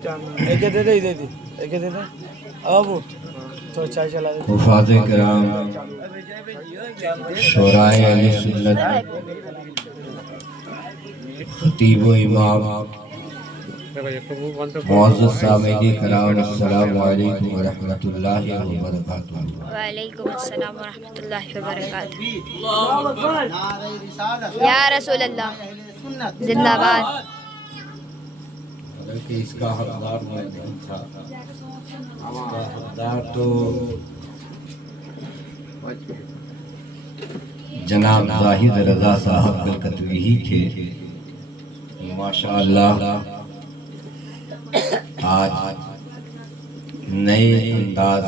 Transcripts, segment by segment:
ایک دے دے ایک دے دے ابو تو چائے چلا دے حفاظ کرام، شورائے اہل سنت، خطیب و امام، معزز سامعین کرام، السلام علیکم ورحمۃ اللہ وبرکاتہ۔ وعلیکم السلام ورحمۃ اللہ وبرکاتہ۔ یا رسول اللہ زندہ باد۔ حالانکہ اس کا حقدار میں نہیں تھا، اس کا حقدار تو جناب زاہد رضا صاحب کلکتوی ہی تھے۔ ماشاءاللہ آج نئے انداز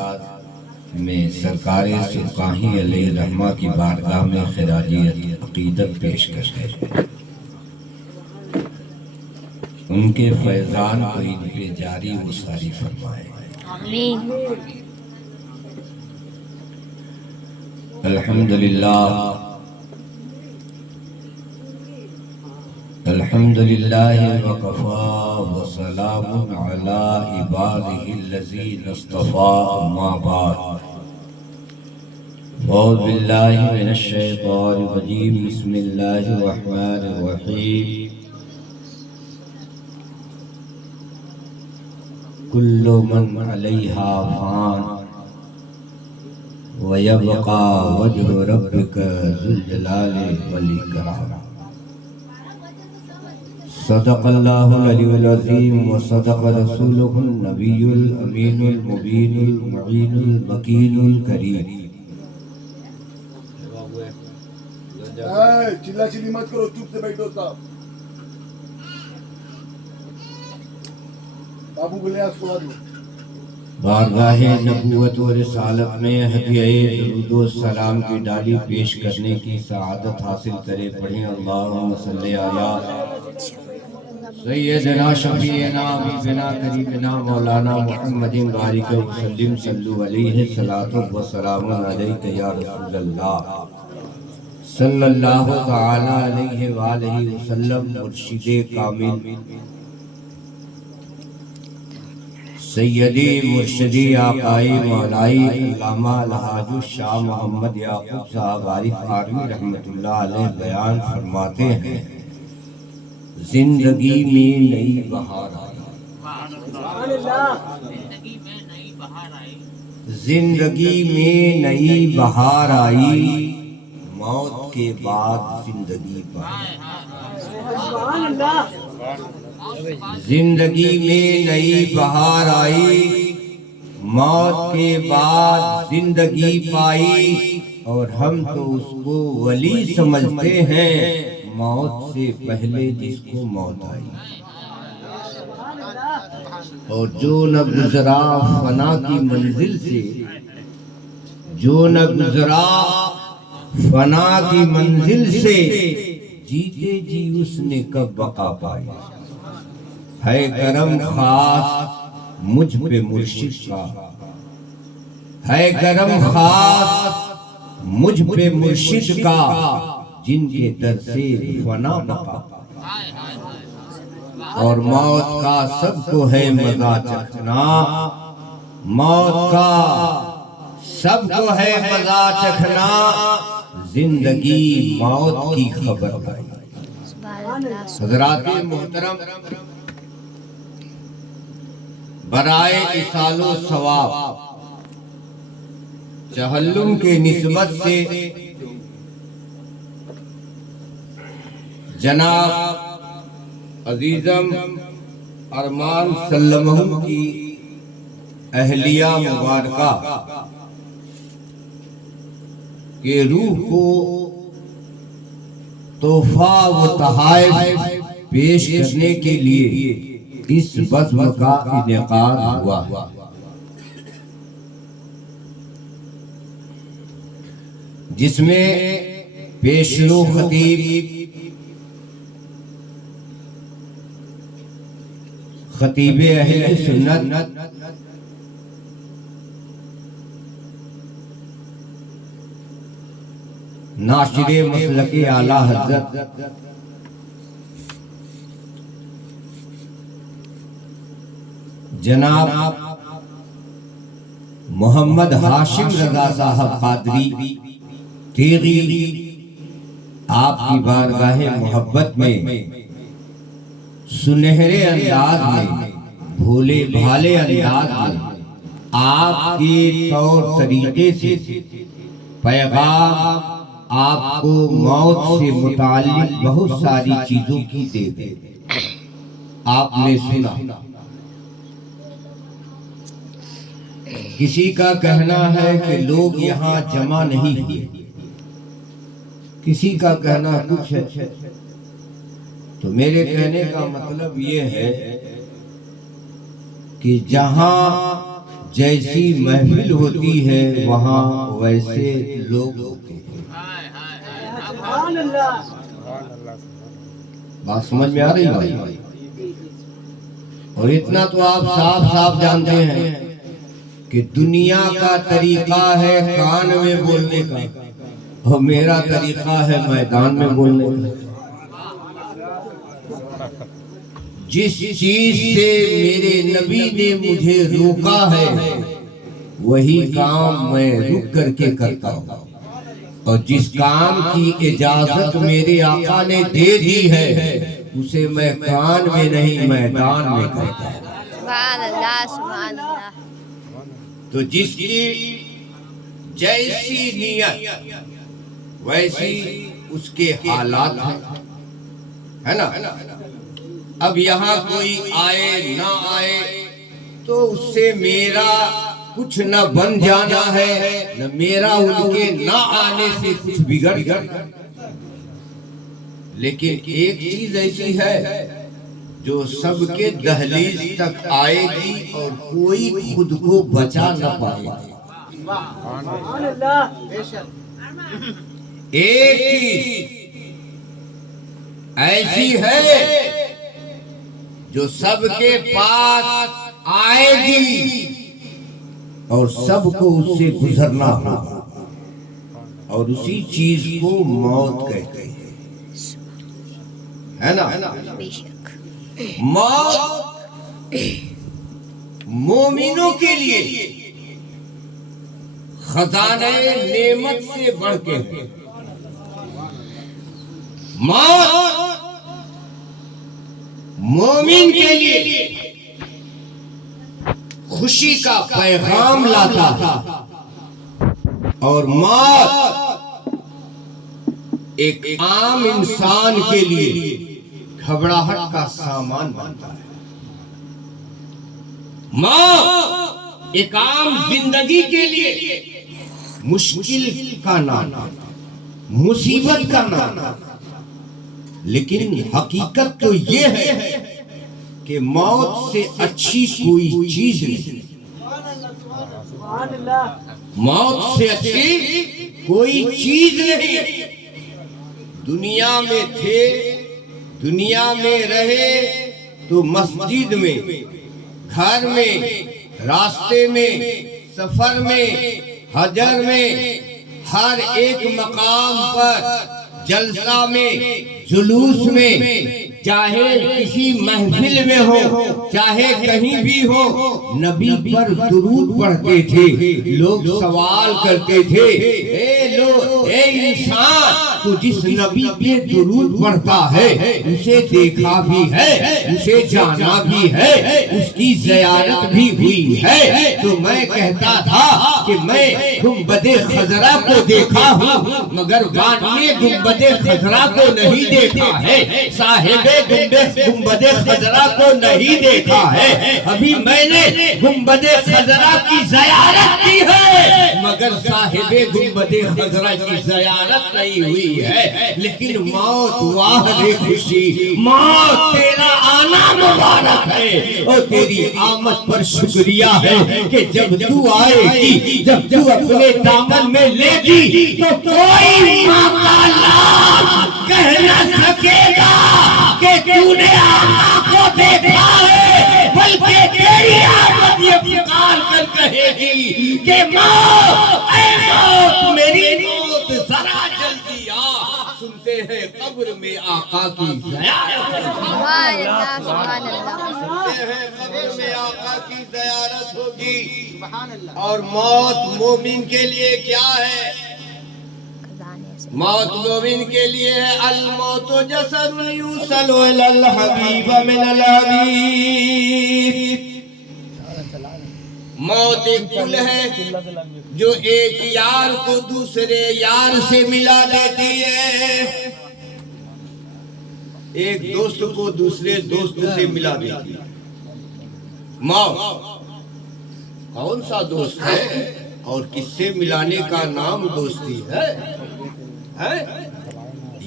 میں سرکار سرکاہی علیہ الرحمہ کی بارگاہ میں خراج عقیدت پیش کرتے ہیں۔ ان کے فیضان کو ان پہ جاری و ساری فرمائے۔ آمین۔ الحمدللہ الحمدللہ وکفا وسلام علی عبادہ الذین اصطفیٰ، اما بعد اعوذ باللہ من الشیطان الرجیم، بسم اللہ الرحمن الرحیم۔ کل من علیہا فان وَيَبْقَى وَجْهُ رَبِّكَ ذُو الْجَلَالِ وَالْإِكْرَامِ۔ صدق اللہ العلی العظیم وصدق رسولہ النبی الامین المبین المعین المکین الکریم۔ چلا چلی مت کرو، چپ سے بیٹھو صاحب۔ بابو بولے سواد بارگاہ نبوت و رسالت میں ہدیہ درود و سلام کی ڈالی پیش کرنے کی سعادت حاصل کرے۔ پڑھیں اللہم صلی علی سیدنا شفیعنا حبیبنا قریبنا مولانا محمد بارک وسلم، صلو علیہ الصلاۃ والسلام علیک یا رسول اللہ صلی اللہ تعالی علیہ وآلہ وسلم۔ مرشد کامل سیدی مرشدی آقائی مولائی علامہ الحاج شاہ محمد یعقوب صاحب عارف آرمی رحمۃ اللہ علیہ بیان فرماتے ہیں، زندگی میں نئی بہار آئی، زندگی میں نئی بہار آئی، موت کے بعد زندگی پائی۔ زندگی میں نئی بہار آئی، موت کے بعد زندگی پائی، اور ہم تو اس کو ولی سمجھتے ہیں موت سے پہلے جس کو موت آئی۔ اور جو نہ گزرا فنا کی منزل سے، جو نہ گزرا فنا کی منزل سے، جیتے جی اس نے کب بقا پائی۔ ہے کرم خاص مجھ پہ مرشد کا، ہے کرم خاص مجھ پہ مرشد کا، جن کے در سے فنا بقا۔ اور موت کا سب کو ہے مزہ چکھنا، موت کا سب کو ہے مزہ چکھنا، زندگی موت کی خبر لائی۔ حضرات محترم، برائے اصال و ثواب چہلم کے نسبت سے جناب عزیزم ارمان سلمہ کی اہلیہ مبارکہ کے روح کو تحفہ و تحائف پیش کرنے کے لیے اس بزم کا انعقاد ہوا ہے۔ جس میں پیشرو خطیب اہل سنت ناشر مسلک اعلیٰ حضرت جناب محمد ہاشم رضا صاحب قادری تیغی آپ کی بارگاہ محبت میں سنہرے انداز میں بھولے بھالے انداز میں آپ کے طور طریقے سے پیغام آپ کو موت سے متعلق بہت ساری چیزوں کی دے دے آپ نے سنا۔ کسی کا کہنا ہے کہ لوگ یہاں جمع نہیں ہوئے، کسی کا کہنا کچھ ہے، تو میرے کہنے کا مطلب یہ ہے کہ جہاں جیسی محفل ہوتی ہے وہاں ویسے لوگ ہوتے ہیں۔ بات سمجھ میں آ رہی ہے؟ اور اتنا تو آپ صاف صاف جانتے ہیں کہ دنیا کا طریقہ ہے کان میں بولنے کا اور میرا طریقہ ہے میدان میں بولنے کا۔ جس چیز سے میرے نبی نے مجھے روکا ہے وہی کام میں رک کر کے کرتا ہوں، اور جس کام کی اجازت میرے آقا نے دے دی ہے اسے میں کان میں نہیں میدان میں کرتا ہوں۔ سبحان اللہ سبحان اللہ۔ تو جس کی جیسی نیت ویسی اس کے حالات ہیں، ہے نا؟ اب یہاں کوئی آئے نہ آئے تو اس سے میرا کچھ نہ بن جانا ہے، نہ میرا ان کے نہ آنے سے کچھ بگڑ گیا۔ لیکن ایک چیز ایسی ہے جو سب کے دہلیز تک آئے گی اور کوئی خود کو بچا نہ پائے گا۔ ایک چیز ایسی ہے جو سب کے پاس آئے گی اور سب کو اس سے گزرنا ہوگا، اور اسی چیز کو موت کہتے ہیں، ہے نا؟ موت مومنوں کے لیے خزانہ نعمت سے بڑھ کے ہے۔ موت مومن کے لیے خوشی کا پیغام لاتا تھا، اور موت ایک عام انسان کے لیے گھبراہٹ کا سامان بنتا ہے۔ موت ایک عام زندگی کے لیے مشکل کا نام، مصیبت کا نام، لیکن حقیقت تو یہ ہے کہ موت سے اچھی کوئی چیز نہیں، موت سے اچھی کوئی چیز نہیں۔ دنیا میں تھے، دنیا میں رہے تو مسجد میں، گھر میں، راستے میں، سفر میں، حجر میں، ہر ایک مقام پر، جلسہ میں، جلوس میں، چاہے کسی محفل میں ہو، چاہے کہیں بھی ہو، نبی پر درود پڑھتے تھے۔ لوگ سوال کرتے تھے، اے انسان، تو جس نبی پہ درود پڑھتا ہے اسے دیکھا بھی ہے، اسے جانا بھی ہے، اس کی زیارت بھی ہوئی ہے؟ تو میں کہتا تھا کہ میں گنبد خضرا کو دیکھا ہوں مگر بانی گنبد خضرا کو نہیں دیکھا ہے، صاحب گنبد خضرا کو نہیں دیکھا ہے۔ ابھی میں نے گنبد خضرا کی زیارت کی ہے مگر صاحب گنبد خضرا کی زیارت نہیں ہوئی ہے۔ لیکن موت واحد خوشی، موت تیرا آنا مبارک ہے، اور تیری آمد پر شکریہ ہے کہ جب تو آئے گی، جب تو اپنے دامن میں لے گی تو کوئی ماں کا لال کہہ نہ سکے گا کہ تو نے آقا کو دیکھا ہے، بلکہ تیری آمد یہ پکار کر کہے گی کہ موت، اے موت، میری موت ذرا جلدی آ۔ سنتے سنتے ہیں قبر میں آقا کی زیارت سبحان اللہ سبحان اللہ سنتے ہیں قبر میں آقا کی زیارت ہوگی اور موت مومن کے لیے کیا ہے موت مومن کے لیے ہے الموت جسد یوصل الی الحبیب من الحبیب موت ایک پل ہے جو ایک یار کو دوسرے یار سے ملا دیتی ہے ایک دوست کو دوسرے دوست سے ملا دیتی ہے موت کون سا دوست ہے اور کس سے ملانے کا نام دوستی ہے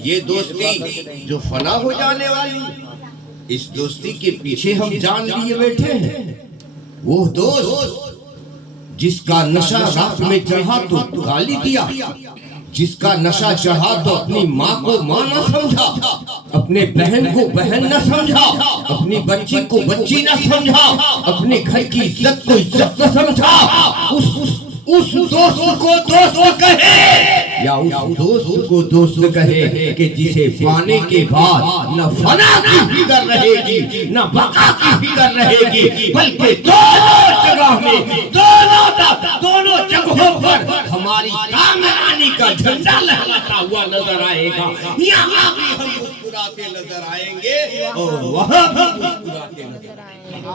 یہ دوستی جو فنا ہو جانے والی اس دوستی کے پیچھے ہم جان لیے بیٹھے ہیں وہ دوست جس کا نشہ رات میں چڑھا تو گالی دیا جس کا نشہ چڑھا تو اپنی ماں کو ماں نہ سمجھا اپنے بہن کو بہن نہ سمجھا اپنی بچی کو بچی نہ سمجھا اپنے گھر کی عزت کو عزت نہ سمجھا اس دوست کو دوست کہے یا اس دوست کو دوست کہے کہ جسے پانے کے بعد نہ فنا کی فکر رہے گی نہ بقا کی فکر رہے گی بلکہ دونوں جگہ میں دونوں جگہوں پر ہماری کامرانی کا جھنڈا لہراتا ہوا نظر آئے گا یہاں بھی ہم مسکراتے نظر آئیں گے اور وہاں بھی مسکراتے نظر آئیں گے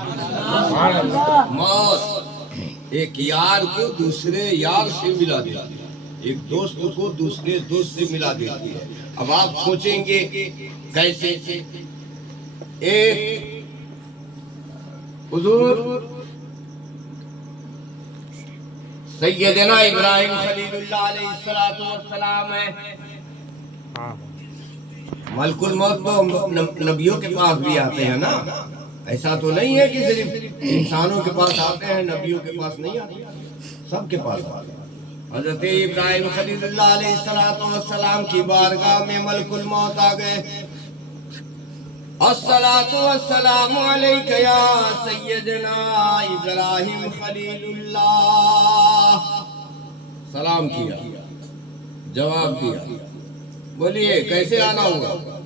موت ایک یار کو دوسرے یار سے ملا دیتی ہے ایک دوست کو دوسرے دوست سے ملا دیتی ہے اب آپ سوچیں گے کیسے ایک حضور سیدنا ابراہیم خلیل اللہ علیہ السلام ہے ملک الموت تو نبیوں کے پاس بھی آتے ہیں نا ایسا تو نہیں ہے کہ صرف انسانوں کے پاس آتے ہیں نبیوں کے پاس نہیں آتے سب کے پاس آتے ہیں حضرت ابراہیم خلیل اللہ علیہ السلام کی بارگاہ میں ملک الموت آ گئے الصلاۃ والسلام علیک یا سیدنا ابراہیم خلیل اللہ سلام کیا جواب دیا بولیے کیسے آنا ہوگا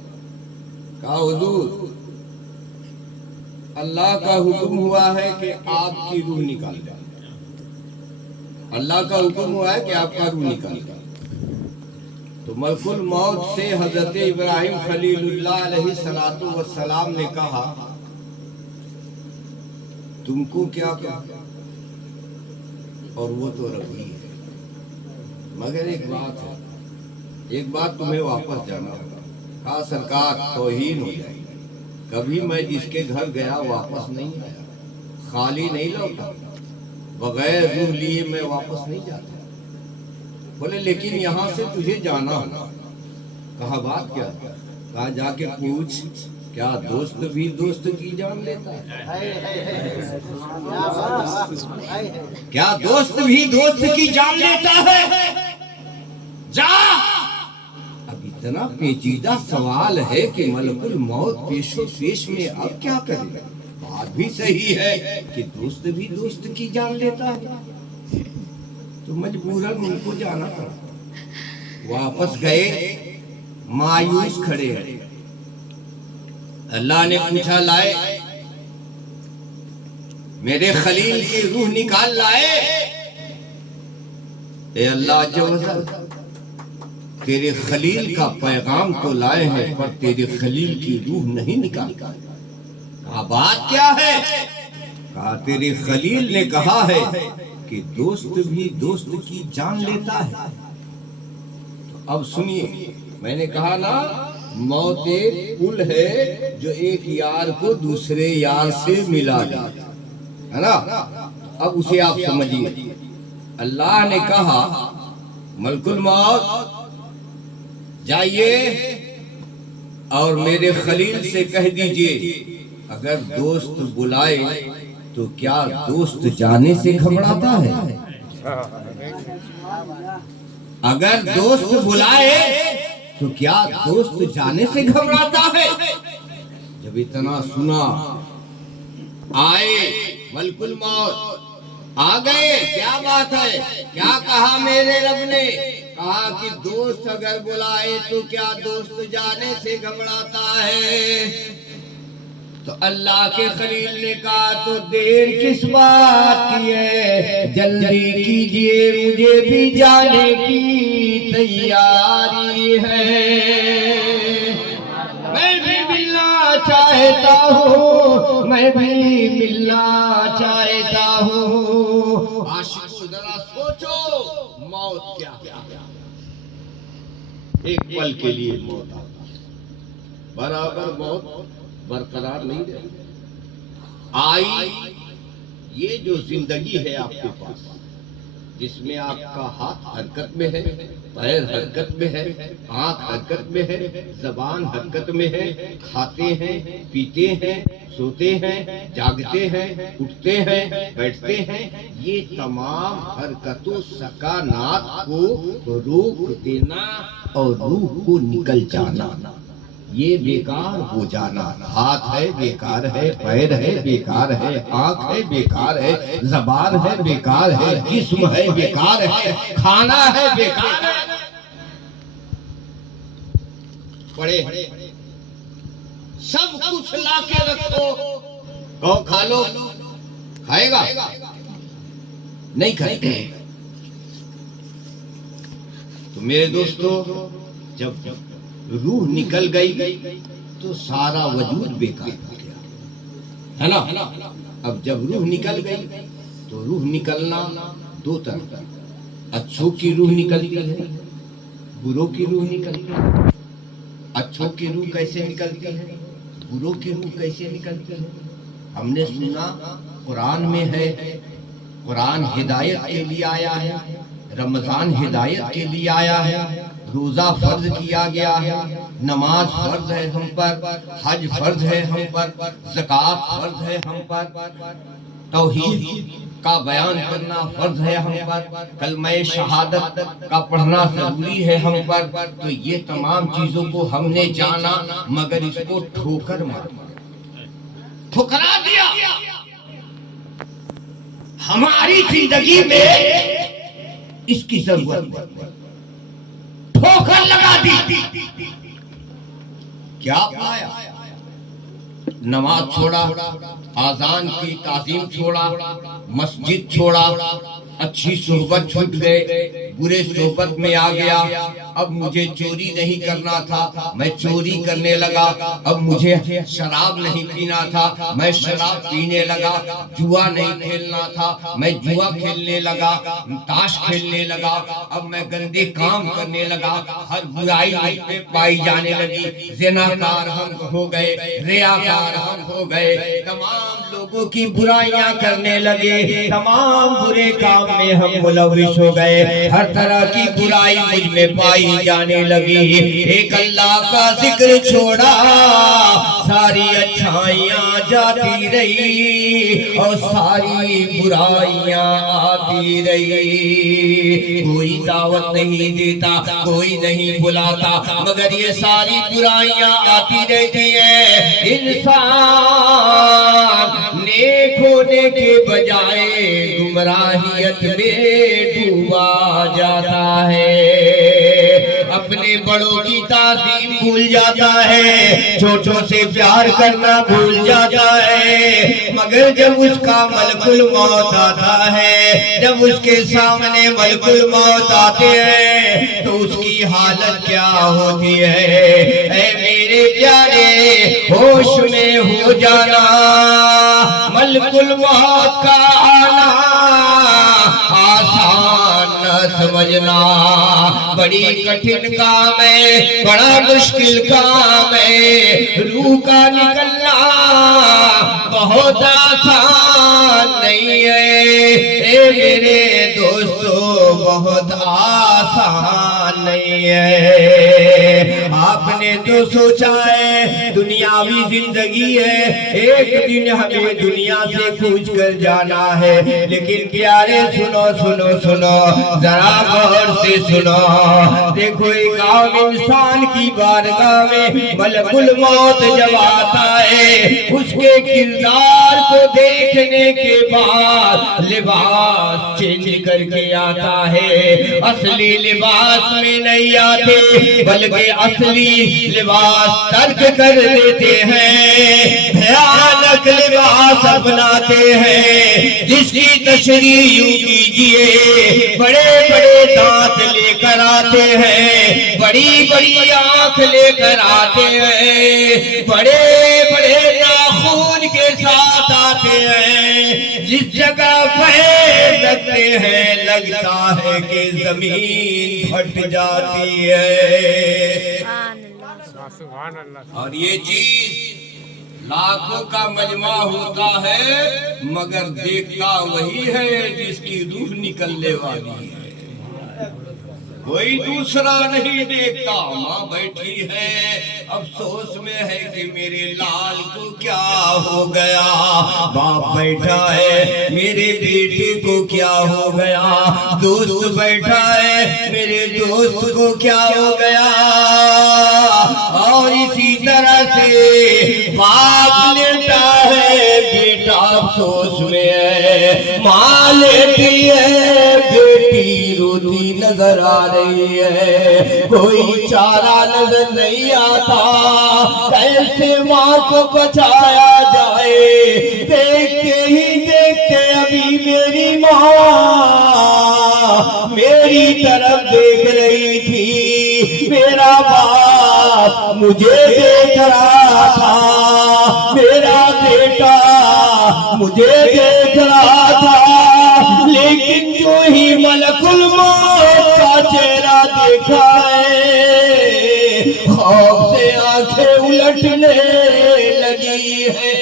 کہا حضور اللہ کا حکم ہوا ہے کہ آپ کی روح نکال جائے اللہ کا حکم ہوا ہے کہ آپ کا روح نکال جائے تو ملک الموت سے حضرت ابراہیم خلیل اللہ علیہ السلام نے کہا تم کو کیا کہا اور وہ تو ربی ہے مگر ایک بات تمہیں واپس جانا ہوگا کہا سرکار توہین ہو جائے کبھی میں جس کے گھر گیا واپس نہیں آیا خالی نہیں لوٹا بغیر روح لیے میں واپس نہیں جاتا بولے لیکن یہاں سے تجھے جانا ہوگا کہا بات کیا کہا جا کے پوچھ کیا دوست بھی دوست کی جان لیتا ہے کیا دوست بھی دوست کی جان لیتا ہے جا اتنا پیچیدہ سوال ہے کہ ملک الموت پیش و پیش میں اب کیا کرے بات بھی صحیح ہے کہ دوست بھی دوست کی جان لیتا ہے تو مجبوراً ان کو جانا پڑا واپس گئے مایوس کھڑے ہیں اللہ نے پوچھا لائے میرے خلیل کی روح نکال لائے اے اللہ جوزر تیرے خلیل کا پیغام تو لائے ہیں پر تیرے خلیل کی روح نہیں نکال کہا بات کیا ہے کہا تیرے خلیل نے کہا ہے کہ دوست بھی دوست کی جان لیتا ہے تو اب سنیے میں نے کہا نا موت ایک پل ہے جو ایک یار کو دوسرے یار سے ملا دیا ہے نا اب اسے آپ سمجھیے اللہ نے کہا ملک الموت جائیے اور میرے خلیل سے کہہ دیجئے اگر دوست بلائے تو کیا دوست جانے سے گھبراتا ہے اگر دوست بلائے تو کیا دوست جانے سے گھبراتا ہے جب اتنا سنا آئے ملک الموت آ گئے کیا بات ہے کیا کہا میرے رب نے کہا کہ دوست اگر بلائے تو کیا دوست جانے سے گھبراتا ہے؟ تو اللہ کے خلیل نے کہا تو دیر کس بات کی ہے، جلدی کیجئے مجھے بھی جانے کی تیاری ہے، میں بھی ملنا چاہتا ہوں، میں بھی ملنا چاہتا ہوں۔ عاشقو ذرا سوچو موت کیا ہے، ایک پل کے لیے موت آتا ہے، برابر موت برقرار نہیں رہے۔ آئی یہ جو زندگی ہے آپ کے پاس، جس میں آپ کا ہاتھ حرکت میں ہے، پیر حرکت میں ہے، آنکھ حرکت میں ہے، زبان حرکت میں ہے، کھاتے ہیں، پیتے ہیں، سوتے ہیں، جاگتے ہیں، اٹھتے ہیں، بیٹھتے ہیں، یہ تمام حرکت و سکانات کو روک دینا اور روح کو نکل جانا، یہ بیکار ہو جانا۔ ہاتھ ہے بیکار ہے، پیر ہے بیکار ہے، آنکھ ہے بیکار ہے، زبان ہے بیکار ہے، جسم ہے بیکار ہے، کھانا ہے بیکار ہے۔ پڑے سب کچھ لا کے رکھو، کہو کھا لو، کھائے گا؟ نہیں کھائے گا۔ تو میرے دوستو، جب روح نکل گئی تو سارا وجود بیکار ہو گیا، ہے نا؟ اب جب روح نکل گئی تو روح نکلنا دو طرح، اچھوں کی روح نکلتی ہے، بروں کی روح نکلتی ہے۔ اچھوں کی روح کیسے نکلتی ہے، بروں کی روح کیسے نکلتی ہے؟ ہم نے سنا قرآن میں ہے، قرآن ہدایت کے لیے آیا ہے، رمضان ہدایت کے لیے آیا ہے، روزہ فرض کیا گیا ہے، نماز فرض ہے ہم پر، حج فرض ہے ہم پر، زکوٰۃ فرض ہے ہم پر، توحید کا بیان کرنا فرض ہے ہم پر، کلمہ شہادت کا پڑھنا ضروری ہے ہم پر۔ تو یہ تمام چیزوں کو ہم نے جانا، مگر اس کو ٹھوکر مار ٹھکرا دیا۔ ہماری زندگی میں اس کی ضرورت نہیں، ٹھوکر لگا دی۔ کیا پایا؟ نماز چھوڑا، آذان کی تعظیم چھوڑا، مسجد چھوڑا، اچھی صحبت چھوٹ گئے، برے صحبت میں آ گیا۔ اب مجھے چوری نہیں کرنا تھا، میں چوری کرنے لگا۔ اب مجھے شراب نہیں پینا تھا، میں شراب پینے لگا۔ جوا نہیں کھیلنا تھا، میں جوا کھیلنے لگا، تاش کھیلنے لگا۔ اب میں گندے کام کرنے لگا، ہر برائی مجھ پہ پائی جانے لگی۔ زناکار ہم ہو گئے، ریاکار ہم ہو گئے، تمام لوگوں کی برائیاں کرنے لگے، تمام برے کام میں ہم ملوث ہو گئے، ہر طرح کی برائی مجھ میں پائی جانے لگی۔ ایک اللہ کا ذکر چھوڑا، ساری اچھائیاں جاتی رہی اور ساری برائیاں آتی رہی۔ کوئی دعوت نہیں دیتا، کوئی نہیں بلاتا، مگر یہ ساری برائیاں آتی رہتی ہیں۔ انسان نیک ہونے کے بجائے گمراہیت میں ڈوبا جاتا ہے، اپنے بڑوں کی تعظیم بھول جاتا ہے، چھوٹوں سے پیار کرنا بھول جاتا ہے۔ مگر جب اس کا ملک الموت آتا ہے، جب اس کے سامنے ملک الموت آتے ہیں تو اس کی حالت کیا ہوتی ہے؟ اے میرے پیارے، ہوش میں ہو جانا، ملک الموت کا آنا آسان نہ سمجھنا، بڑی کٹھن کام ہے، بڑا مشکل کام ہے۔ روح کا نکلنا بہت آسان نہیں ہے، اے میرے دوستو، بہت آسان نہیں ہے۔ آپ نے نے تو سوچا ہے دنیاوی زندگی ہے، ایک دن ہمیں دنیا سے کوچ کر جانا ہے، لیکن پیارے سنو سنو سنو ذرا غور سے سنو، دیکھو ایک عام انسان کی بارگاہ میں ملک الموت جب آتا ہے، اس کے کردار کو دیکھنے کے بعد لباس چینج کر کے آتا ہے، اصلی لباس میں نہیں آتے بلکہ اصلی لباس ترک کر دیتے ہیں، بھیانک لباس اپناتے ہیں، جس کی تشریح یوں کیجئے بڑے بڑے دانت لے کر آتے ہیں، بڑی بڑی آنکھ لے کر آتے ہیں، بڑے بڑے ناخون کے ساتھ آتے ہیں، جس جگہ پیر رکھتے ہیں لگتا ہے کہ زمین پھٹ جاتی ہے۔ اور یہ چیز لاکھوں کا مجمع ہوتا ہے مگر دیکھتا وہی ہے جس کی روح نکلنے والی ہے، کوئی دوسرا نہیں دیکھتا۔ ماں بیٹھی ہے افسوس میں ہے کہ میرے لال کو کیا ہو گیا، باپ بیٹھا ہے میرے بیٹے کو کیا ہو گیا، دوست بیٹھا ہے میرے دوست کو کیا ہو گیا، اور اسی طرح سے باپ لیٹا ہے بیٹا افسوس میں ہے، ماں لیٹی ہے بیٹی روتی نظر آ رہی ہے، کوئی چارہ نظر نہیں آتا کیسے ماں کو بچایا جائے، دیکھتے ہی دیکھتے ابھی میری ماں میری طرف دیکھ رہی تھی، میرا باپ مجھے دیکھ رہا تھا، میرا بیٹا مجھے دیکھ رہا تھا، لیکن جو ہی ملک الموت کا چہرہ دیکھا ہے خوف سے آنکھیں الٹنے لگی ہے،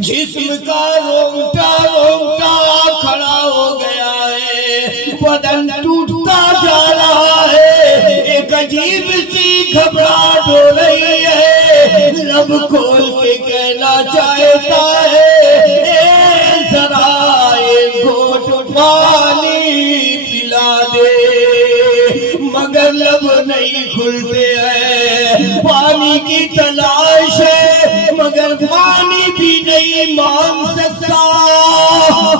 جسم کا رونگٹا رونگٹا کھڑا ہو گیا ہے، بدن ٹوٹتا جا رہا ہے، ایک عجیب سی گھبراہٹ ہو رہی ہے، لب کھول کے کہنا چاہتا ہے اے ذرا ایک گھونٹ پانی پلا دے، مگر لب نہیں کھلتے ہیں، پانی کی تلاش ہے مگر پانی بھی نہیں مانگ سکتا،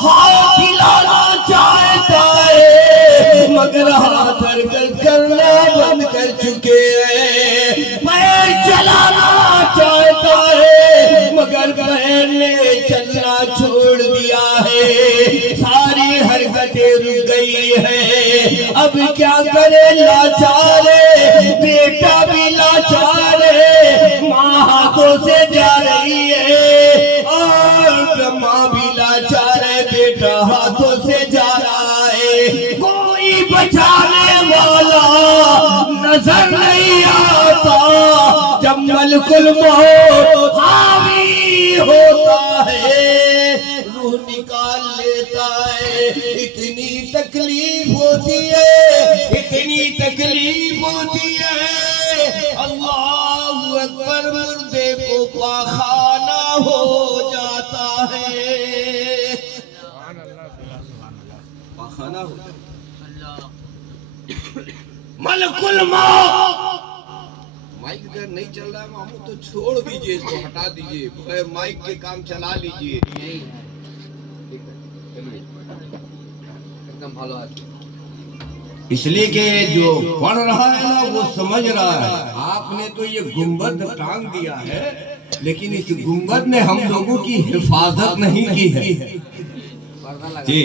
ہاتھ ہلانا چاہتا ہے مگر ہاتھ حرکت کرنا بند کر چکے ہیں، پیر چلانا چاہتا ہے مگر پیر نے چلنا چھوڑ دیا ہے، ساری حرکتیں رک گئی ہیں، اب کیا کرے لاچار ہے، بیٹا بھی لاچار ہے، ماں ہاتھوں سے جا رہی ہے، اور ماں بھی لاچار ہے، بیٹا ہاتھوں سے جا رہا ہے، کوئی بچانے والا نظر نہیں آتا، جب ملک الموت حاوی ہوتا ہے روح نکال لیتا ہے، اتنی تکلیف ہوتی ہے، اتنی تکلیف ہوتی ہے، اللہ اکبر، مردے کو پاخانہ ہو جاتا ہے، پاخانہ ہو جاتا ہے، ملک الموت۔ مائک ادھر نہیں چل رہا ہے ماموں تو چھوڑ دیجئے، اس کو ہٹا دیجئے، بغیر مائک کے کام چلا لیجئے، اس لیے کہ جو پڑھ رہا ہے نا وہ سمجھ رہا ہے، آپ نے تو یہ گنبد ٹانگ دیا ہے لیکن اس گنبد نے ہم لوگوں کی حفاظت نہیں کی ہے، جی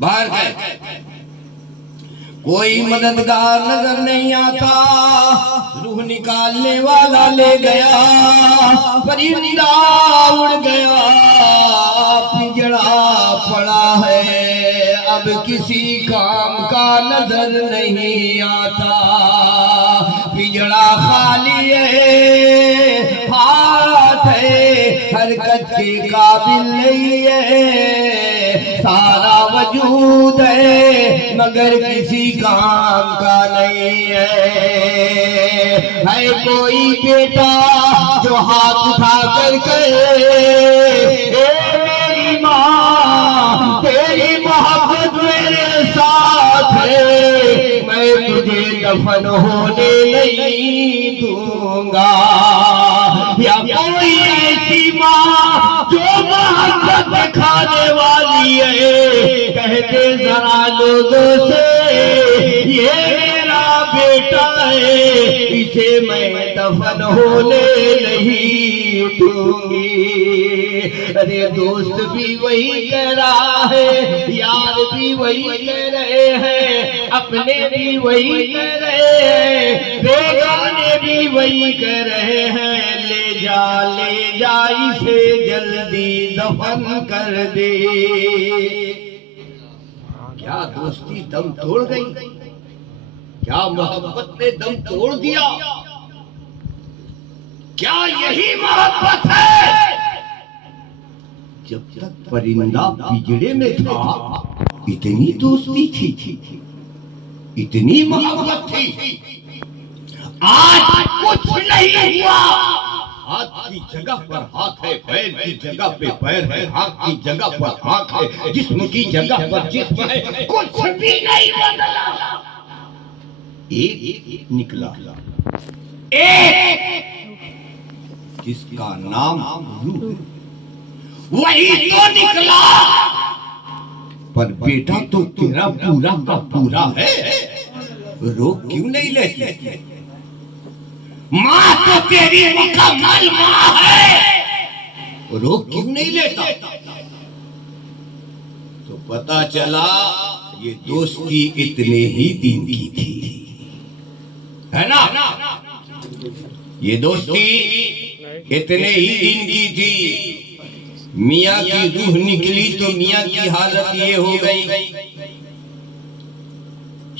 باہر گئے، کوئی مددگار نظر نہیں آتا، روح نکالنے والا لے گیا، پرندہ اڑ گیا، پنجڑا پڑا ہے، اب کسی کام کا نظر نہیں آتا، پنجڑا خالی ہے، ہاتھ ہے، حرکت کے قابل نہیں ہے، سارا وجود ہے مگر کسی کام کا نہیں ہے کوئی بیٹا جو ہاتھ اٹھا کر کہے اے میری ماں تیری محبت میرے ساتھ ہے میں تجھے دفن ہونے نہیں دوں گا، یا کوئی ایسی ماں جو محبت دکھانے والی ہے کہتے ذرا لوگوں سے یہ میرا بیٹا ہے اسے میں دفن ہونے نہیں دوں گی۔ ارے دوست بھی وہی کہہ رہا ہے، یار بھی وہی کہہ رہے ہیں، اپنے بھی وہی کہہ رہے ہیں، بیگانے بھی وہی کہہ رہے ہیں، لے جا اسے جلدی دفن کر دے۔ کیا دوستی دم توڑ گئی؟ کیا محبت نے دم توڑ دیا؟ کیا یہی محبت ہے؟ جب تک پرندہ پنجرے میں تھا اتنی دوستی تھی، اتنی محبت تھی، آج کچھ نہیں ہوا۔ ہاتھ کی جگہ پر ہاتھ ہے، پیر کی جگہ پہ پیر ہے، آنکھ کی جگہ پر آنکھ ہے، جسم کی جگہ پر جسم ہے، کچھ بھی نہیں بدلا۔ ایک نکلا، ایک جس کا نام روح، وہی تو نکلا۔ پر بیٹا تو تیرا پورا کا پورا ہے، روک کیوں نہیں لیتی؟ ماں تو تیری مکمل ماں ہے، روک کیوں نہیں لیتا؟ تو پتا چلا یہ دوستی اتنے ہی دن کی تھی، ہے نا؟ یہ دوستی اتنے ہی دن کی تھی۔ میاں کی روح نکلی تو میاں کی حالت یہ ہو گئی۔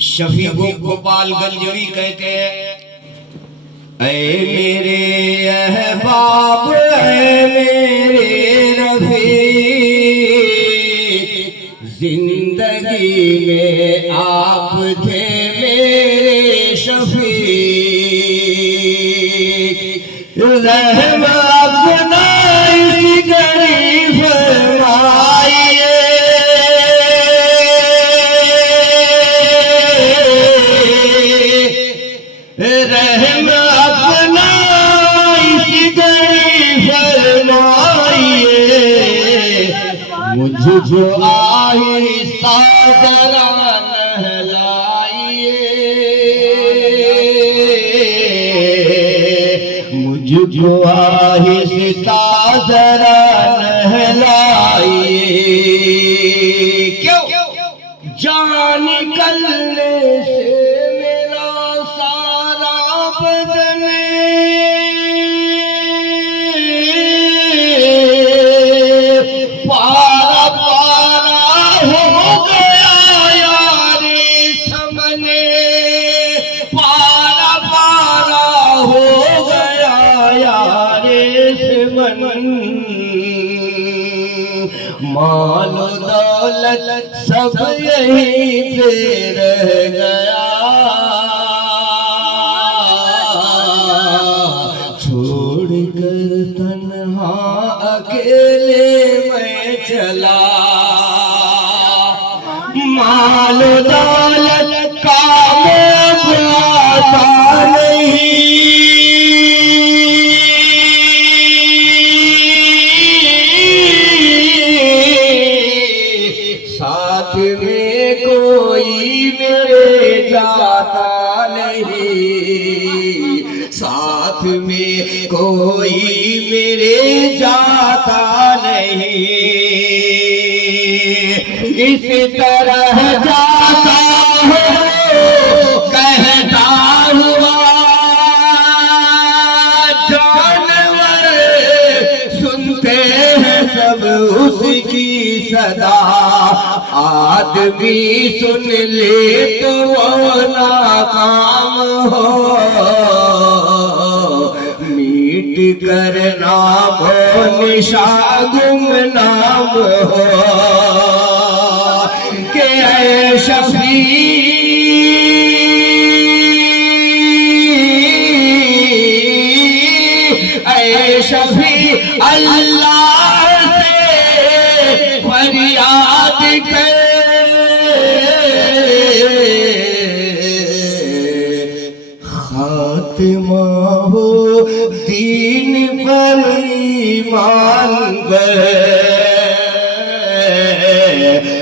شفیع گوپال گلجوی کہتے ہیں اے میرے احباب اے میرے رفیق، زندگی میں آپ تھے میرے شفیع، رحم اپنا اس غریب فرمائیے، رحم اپنا اس غریب فرمائیے، مجھ کو آہستہ ذرا نہلائیے، مجھ کو آہستہ ذرا نہلائیے۔ کیوں؟ جان نکلنے سے میرا سارا بدن پارا پارا ہو گیا یار سمنے، پارا پارا ہو گیا یار سمن، مال و دولت سب یہیں پہ رہ گیا، چھوڑ کر تنہا اکیلے میں چلا، مال و دولت کا آتا نہیں، ساتھ میں کوئی میرے جاتا نہیں، ساتھ میں کوئی میرے جاتا نہیں، اس طرح جاتا ہوں کہتا ہوا، جانور سنتے ہیں سب اس کی صدا، آدمی سن لے تو وہ ناکام ہو، میٹ کر نام نشان گمنام ہو، کہ اے شفیع اے شفیع اللہ سے فریاد کر خاتمہ ہو دین پر ایمان پر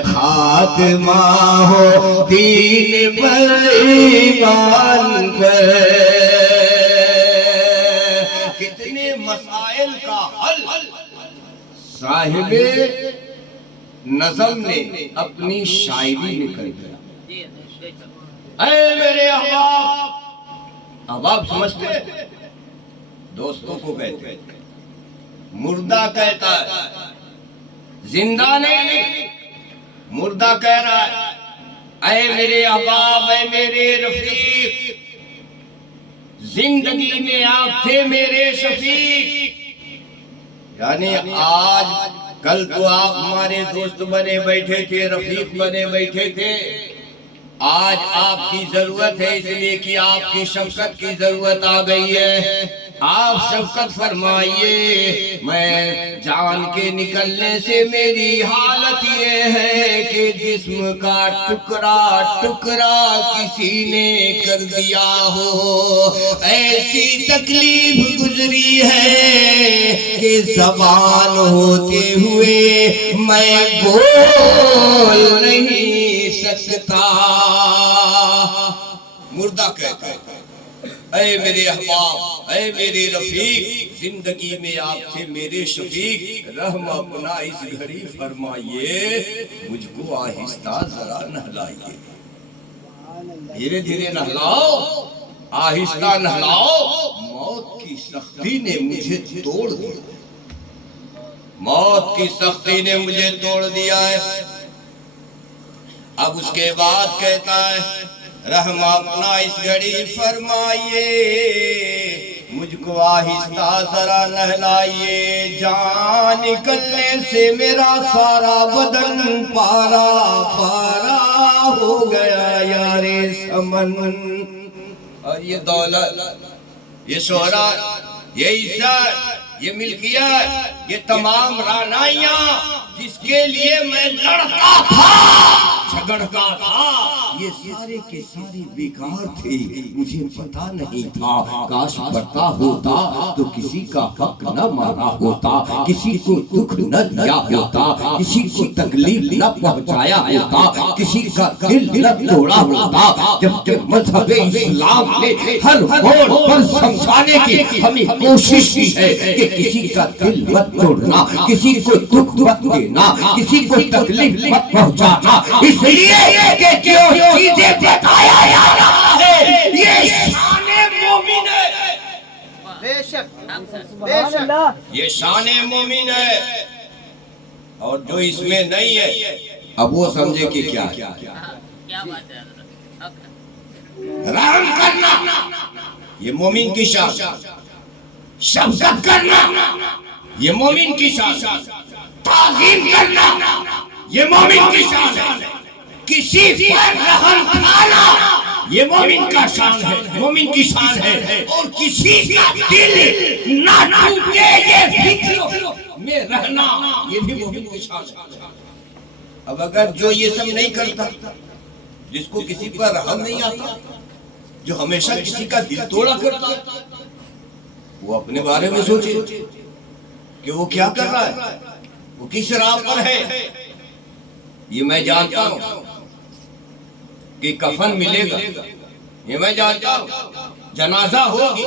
خاتمہ ہو دین پر ایمان پر کتنے مسائل کا حل صاحب نظم نے اپنی شاعری میں کر دیا. اے میرے احباب، احباب سمجھتے ہیں؟ دوستوں کو کہتے ہیں. مردہ کہتا ہے، زندہ نہیں، مردہ کہہ رہا ہے. اے میرے احباب، اے میرے رفیق، زندگی میں آپ تھے میرے شفیق. یعنی آج کل تو آپ ہمارے دوست بنے بیٹھے تھے، رفیق بنے بیٹھے تھے. آج آپ کی ضرورت ہے اس لیے کہ آپ کی شفقت کی ضرورت آ گئی ہے. آپ شفقت فرمائیے. میں جان کے نکلنے سے میری حالت یہ ہے کہ جسم کا ٹکڑا ٹکڑا کسی نے کر دیا ہو. ایسی تکلیف گزری ہے کہ زبان ہوتے ہوئے میں بول نہیں سکتا. مردہ کہتا ہے، اے میرے احباب، اے میرے رفیق، زندگی میں آپ تھے میرے شفیق. رحم اپنا اس گھڑی فرمائیے، مجھ کو آہستہ ذرا نہلائیے. دھیرے دھیرے نہلاؤ، آہستہ نہلاؤ. موت کی سختی نے مجھے توڑ دیا، موت کی سختی نے مجھے توڑ دیا ہے. اب اس کے بعد کہتا ہے، رحم اپنا اس گھڑی فرمائیے، مجھ کو آہستہ ذرا نہلائیے. جان نکلنے سے میرا سارا بدن پارا پارا ہو گیا یار سمن. اور یہ دولت، یہ شہرت، یہ عزت، یہ ملکیت، یہ تمام رعنائیاں جس کے لیے میں لڑتا تھا، جھگڑتا تھا، یہ سارے کے سارے بیکار تھے. مجھے پتا نہیں تھا، کاش پتا ہوتا تو کسی کا حق نہ مارا ہوتا، کسی کو دکھ نہ دیا ہوتا، کسی کو تکلیف نہ پہنچایا ہوتا، کسی کا دل نہ توڑا ہوتا. جب مذہب اسلام نے ہر موڑ پر سمجھانے کی ہمیں کوشش کی ہے کہ کسی کا دل مت توڑنا، کسی کو دکھ مت دینا، کسی کو تکلیف مت پہنچانا، اس لیے کہ جو چیزیں بتایا جا رہا ہے یہ شان مومن ہے. بے شک یہ شان مومن ہے. اور جو اس میں نہیں ہے اب وہ سمجھے کہ کیا ہے. رحم کرنا یہ مومن کی شان، شفقت کرنا یہ مومن کی شان، تعظیم کرنا یہ مومن کی شان ہے. کسی پر رحم کھانا یہ مومن کا شان ہے، مومن کی شان ہے. اور کسی کا دل نہ ٹوٹے یہ فکر میں رہنا یہ بھی مومن کی شان ہے. اب اگر جو یہ سب نہیں کرتا، جس کو کسی پر رحم نہیں آتا، جو ہمیشہ کسی کا دل توڑا کرتا، وہ اپنے بارے میں سوچے کہ وہ کیا کر رہا ہے، وہ کس راہ پر ہے. یہ میں جانتا ہوں کہ کفن ملے گا، یہ میں جانتا ہوں جنازہ ہوگی،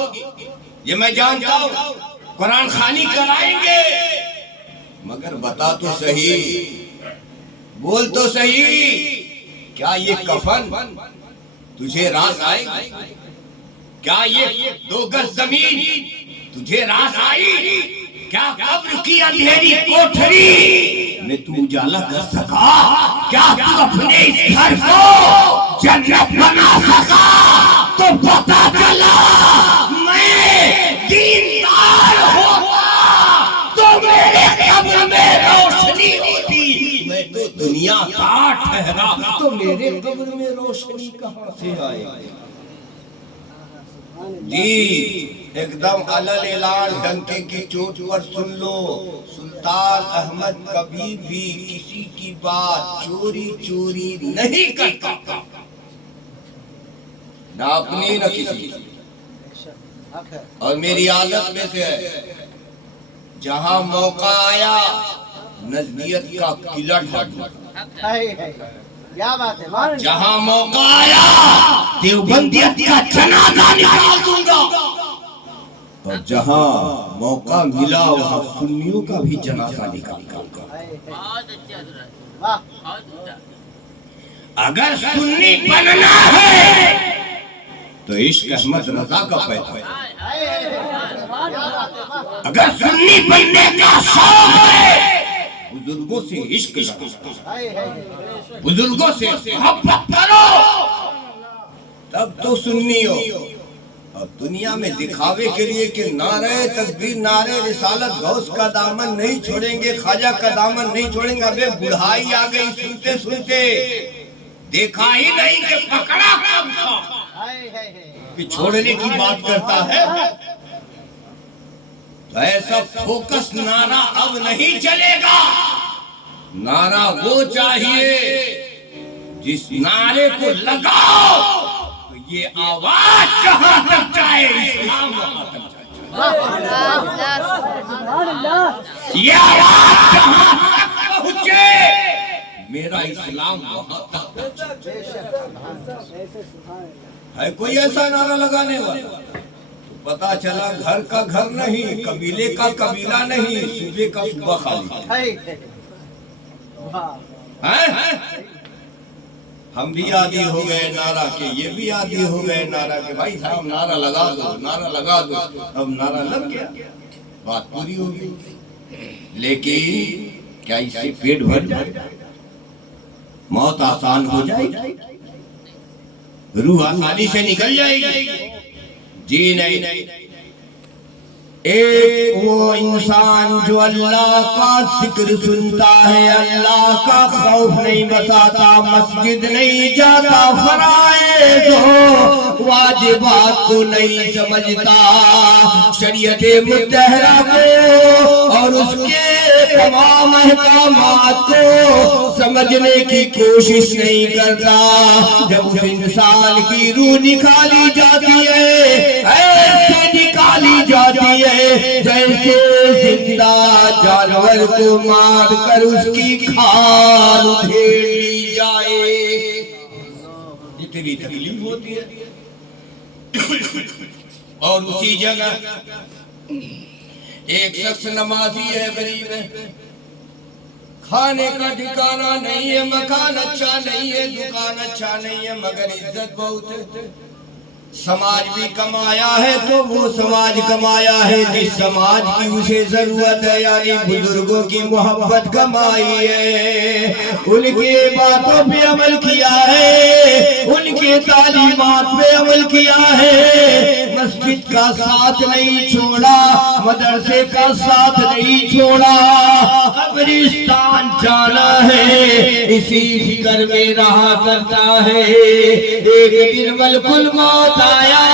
یہ میں جانتا ہوں قرآن خوانی کرائیں گے. مگر بتا تو صحیح، بول تو صحیح، کیا یہ کفن تجھے راس آئے گی؟ کیا یہ 2 گز زمین تجھے راس آئی؟ کیا قبر کی اندھیری کوٹھری میں تو اجالا کر سکا؟ کیا تو اپنے اس گھر کو جنت بنا سکا؟ تو پتا چلا میں دیندار ہوتا تو میرے قبر میں روشنی ہوتی. میں تو دنیا کا ٹھہرا تو میرے قبر میں روشنی کہاں سے آئے؟ جی ایک دم علل اعلان ڈنکے کی چوٹ پر سن لو، سلطان احمد کبھی بھی کسی کی بات چوری چوری نہیں کرتا، نہ اپنی نہ کسی کی۔ اور میری عادت میں سے ہے، جہاں موقع آیا نزدیت کا قلعہ ڈھاڑوں، کیا بات ہے، جہاں موقع آیا دیوبندیت کا جنازہ نکال دوں گا، اور جہاں موقع ملا وہاں سنیوں کا بھی جنازہ نکال دوں گا۔ اگر سنی بننا ہے تو عشق احمد رضا کا پیدا ہے، اگر سنی بننے کا شوق ہے بزرگوں سے عشق کرو، بزرگوں سے محبت کرو، تب تو سنی ہو۔ اور دنیا میں دکھاوے کے لیے کہ نعرہ تکبیر نعرہ رسالت غوث کا دامن نہیں چھوڑیں گے، خواجہ کا دامن نہیں چھوڑیں گے، ابے بڑھائی آ گئی سنتے سنتے، دیکھا ہی نہیں کہ پکڑا کب تھا کہ چھوڑنے کی بات کرتا ہے۔ تو ایسا فوکس نعرہ اب نہیں چلے گا، نعرہ وہ چاہیے جس نعرے کو لگاؤ تو یہ آواز جہاں تک جائے اسلام وہاں تک جائے، یہ آواز جہاں تک پہنچے میرا اسلام وہاں تک پہنچے۔ ہے کوئی ایسا نعرہ لگانے والا؟ پتا چلا گھر کا گھر نہیں، قبیلے کا قبیلہ نہیں، صوبے کا صوبہ خالی ہے۔ ہم بھی عادی ہو گئے نعرہ کے، یہ بھی عادی ہو گئے نعرہ کے، بھائی صاحب نعرہ لگا دو، نعرہ لگا دو۔ اب نعرہ لگ گیا، بات پوری ہوگی، لیکن کیا اس سے پیٹ بھر جائے؟ موت آسان ہو جائے گی؟ روح آسانی سے نکل جائے گی؟ جی نہیں۔ ایک وہ انسان جو اللہ کا ذکر سنتا ہے، اللہ کا خوف نہیں بساتا، مسجد نہیں جاتا، فرائض و واجبات کو نہیں سمجھتا، شریعت مطہرہ کو اور اس کے تمام احکامات کو سمجھنے کی کوشش نہیں کرتا، جب اس انسان کی روح نکالی جاتی ہے ایسے نکالی جاتی ہے جیسے زندہ جانور کو مار کر اس کی کھال ادھیڑ لی جائے، اتنی تکلیف ہوتی ہے۔ اور اسی جگہ ایک شخص نمازی ہے، غریب ہے، کھانے کا ٹھکانہ نہیں ہے، مکان اچھا نہیں ہے، دکان اچھا نہیں ہے، مگر عزت بہت ہے، سماج بھی کمایا ہے تو وہ سماج کمایا ہے جس سماج کی اسے ضرورت ہے، یعنی بزرگوں کی محبت کمائی ہے، ان کی باتوں پہ عمل کیا ہے، ان کی تعلیمات پہ عمل کیا ہے، مسجد کا ساتھ نہیں چھوڑا، مدرسے کا ساتھ نہیں چھوڑا، قبرستان جانا ہے اسی فکر میں رہا کرتا ہے۔ ایک دن ملک الموت آیا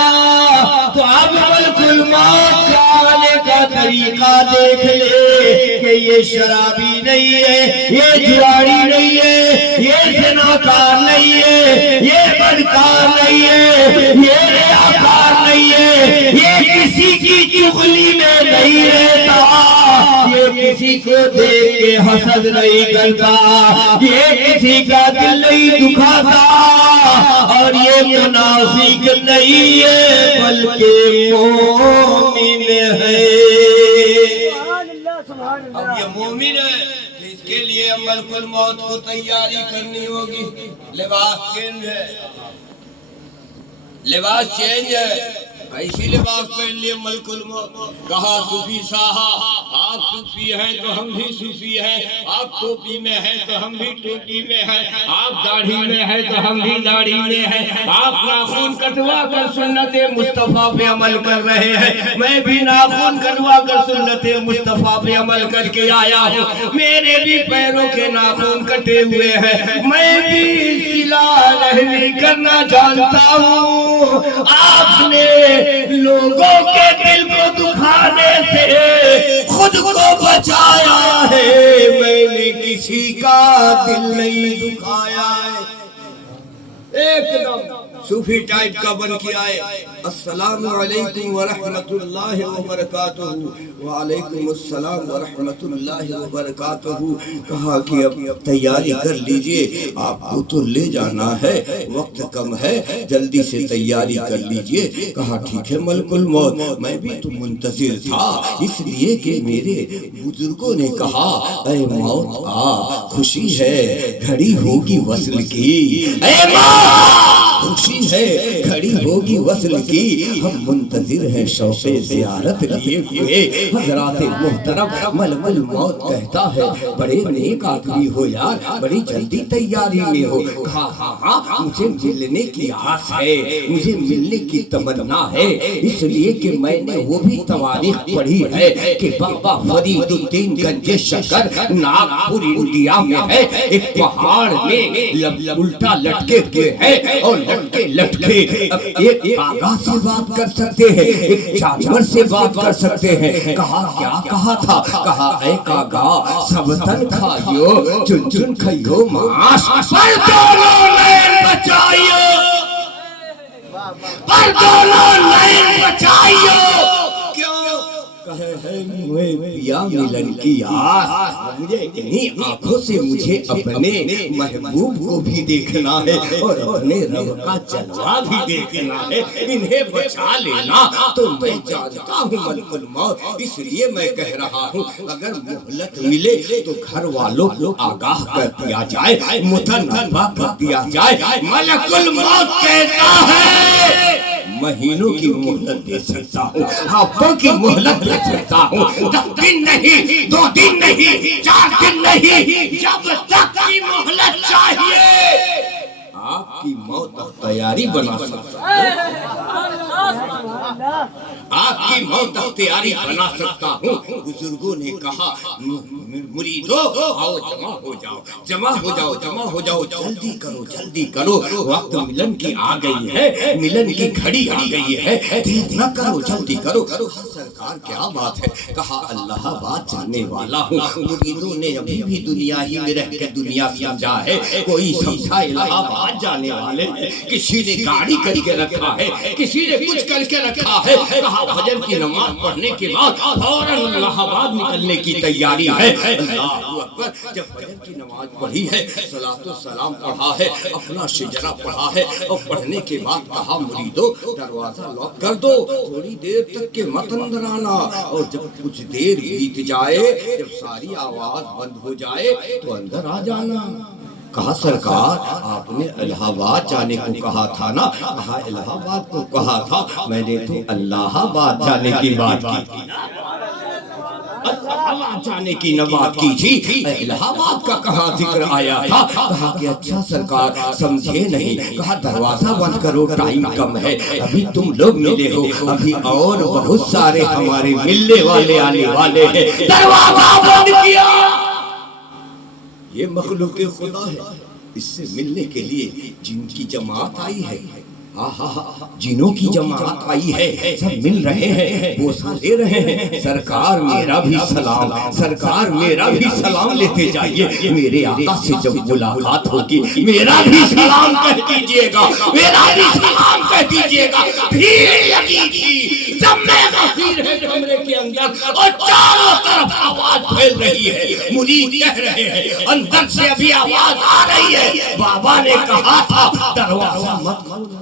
تو اب ملک الموت کا آنے کا طریقہ دیکھ لے کہ یہ شرابی نہیں ہے، یہ جواری نہیں ہے، یہ زناکار نہیں ہے، یہ بدکار نہیں ہے، یہ ریاکار نہیں ہے، یہ کسی کی چغلی میں نہیں رہتا، یہ کسی کو دیکھ کے حسد نہیں کرتا، یہ کسی کا دل نہیں دکھاتا، اور یہ منافق نہیں ہے بلکہ مومن ہے۔ اب یہ مومن ہے تو اس کے لیے ملک الموت کو تیاری کرنی ہوگی، لباس چینج ہے، لباس چینج ہے، ایسی لباس پہن لیے ملک الموت. کہا صوفی صاحب آپ صوفی ہیں تو ہم بھی صوفی ہیں, آپ ٹوپی میں ہیں تو ہم بھی ٹوپی میں ہیں, آپ داڑھی میں ہیں تو ہم بھی داڑھی میں ہیں, آپ ناخن کٹوا کر سنت مصطفیٰ پہ عمل کر رہے ہیں, میں بھی ناخن کٹوا کر سنت مصطفیٰ پہ عمل کر کے آیا ہوں, میرے بھی پیروں کے ناخن کٹے ہوئے ہیں, میں بھی صلہ رحمی کرنا جانتا ہوں. آپ نے لوگوں کے دل کو دکھانے سے خود کو بچایا ہے, میں نے کسی کا دل نہیں دکھایا ہے. ایک دم صوفی ٹائپ کا بن کے آئے. السلام علیکم ورحمت اللہ وبرکاتہ. وعلیکم السلام ورحمت اللہ وبرکاتہ. کہا کہ اب تیاری کر لیجئے, آپ کو تو لے جانا ہے, وقت کم ہے, جلدی سے تیاری کر لیجئے. کہا ٹھیک ہے ملک الموت, میں بھی تو منتظر تھا, اس لیے کہ میرے بزرگوں نے کہا اے موت آ, خوشی ہے گھڑی ہوگی وصل کی, اے موت خوشی ہے گھڑی ہوگی وصل کی, ہم منتظر ہیں شوق زیارت لیے ہوئے. حضرات محترم ملک الموت کہتا ہے بڑے نیک آدمی ہو یار, بڑی جلدی تیاری میں ہو. کہا ہاں مجھے ملنے کی آس ہے, مجھے ملنے کی تمنا ہے, اس لیے کہ میں نے وہ بھی تواریخ پڑھی ہے کہ بابا فرید الدین گنج شکر ناگپور انڈیا میں ہے, ایک پہاڑ میں الٹا لٹکے ہوئے ہیں, اور لٹکے لٹکے اب ایک کاغا سے بات کر سکتے ہیں, ایک جانور سے بات کر سکتے ہیں. کہا کیا کہا تھا؟ کہا اے کاغا سب تن کھائیو, چن چن کھائیو ماس, پر دونوں لین بچائیو, پر دونوں لین بچائیو. کیوں؟ کہے ہے مجھے پیا ملن کی آس, مجھے انہی آنکھوں سے مجھے اپنے محبوب کو بھی دیکھنا ہے, اور اپنے رب کا جلوہ بھی دیکھنا ہے. انہیں بچا لینا تو میں جانتا ہوں ملک الموت, اس لیے میں کہہ رہا ہوں اگر مہلت ملے تو گھر والوں کو آگاہ کر دیا جائے, متنبہ کر دیا جائے. ملک الموت کہتا ہے مہینوں کی مہلت دے سکتا ہوں, ہفتوں کی مہلت دے سکتا ہوں, 10 دن نہیں, 2 دن نہیں, 4 دن نہیں, جب تک کی مہلت چاہیے. آپ کی موت اختیاری بنا سکتا ہوں, آپ کی موت اختیاری بنا سکتا ہوں. بزرگوں نے کہا مریدو آؤ جمع ہو جاؤ, جمع ہو جاؤ, جمع ہو جاؤ, جلدی کرو, جلدی کرو, وقت ملن کی آ گئی ہے, ملن کی گھڑی آ گئی ہے, دیر نہ کرو, جلدی کرو. سرکار کیا بات ہے؟ کہا اللہ آباد جانے والا ہوں. مریدوں نے ابھی بھی دنیا ہی میں رہ کے دنیا سمجھا ہے, کوئی سمجھا الہ آباد جانے والے ہیں, کسی نے گاڑی کر کے رکھا ہے, کسی نے کچھ کر کے رکھا ہے. کہا فجر کی نماز پڑھنے کے بعد فوراً الہ آباد نکلنے کی تیاری ہے. اللہ اکبر. جب فجر کی نماز پڑھی ہے, صلاۃ و سلام پڑھا ہے, اپنا شجرہ پڑھا ہے, اور پڑھنے کے بعد کہا مریدو دروازہ لاک کر دو, تھوڑی دیر تک کے مت اندر آنا, اور جب کچھ دیر بیت جائے, جب ساری آواز بند ہو جائے تو اندر آ جانا. کہا سرکار آپ نے الہ آباد جانے کو کہا تھا نا؟ کہا الہ آباد کو کہا تھا, میں نے تو اللہ آباد جانے کی بات کی تھی, آباد جانے کی نہ بات کی تھی. الہ آباد کا کہاں ذکر آیا تھا؟ کہا کہ اچھا سرکار سمجھے نہیں. کہا دروازہ بند کرو, ٹائم کم ہے, ابھی تم لوگ ملے ہو, ابھی اور بہت سارے ہمارے ملنے والے آنے والے ہیں. دروازہ بند کیا. یہ مخلوق خدا ہے, اس سے ملنے کے لیے جن کی جماعت آئی ہے, جنوں کی جماعت آئی ہے, سب مل رہے ہیں, بوسہ لے رہے ہیں. سرکار میرا بھی سلام, سرکار میرا بھی سلام لیتے جائیے. میرے آقا سے جب ملاقات ہوگی میرا بھی سلام کہہ دیجئے گا, میرا بھی سلام کہہ دیجئے گا. بھیڑ لگی تھی, سب میں غفیر ہے کمرے کے اندر, اور چاروں طرف آواز پھیل رہی ہے. مرید کہہ رہے ہیں اندر سے ابھی آواز آ رہی ہے, بابا نے کہا تھا دروازہ مت کھولنا.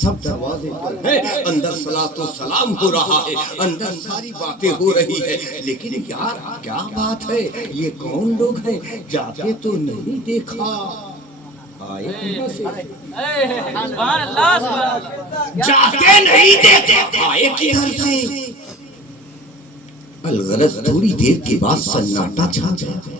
سب دروازے ہیں, اندر صلاۃ و سلام ہو رہا ہے, اندر ساری باتیں ہو رہی ہے. لیکن یار کیا بات ہے, یہ کون لوگ ہیں, جا کے تو نہیں دیکھا. آئے کہاں سے؟ جاتے نہیں دیتے آئے کدھر سے؟ الغرض تھوڑی دیر کے بعد سناٹا چھا گیا،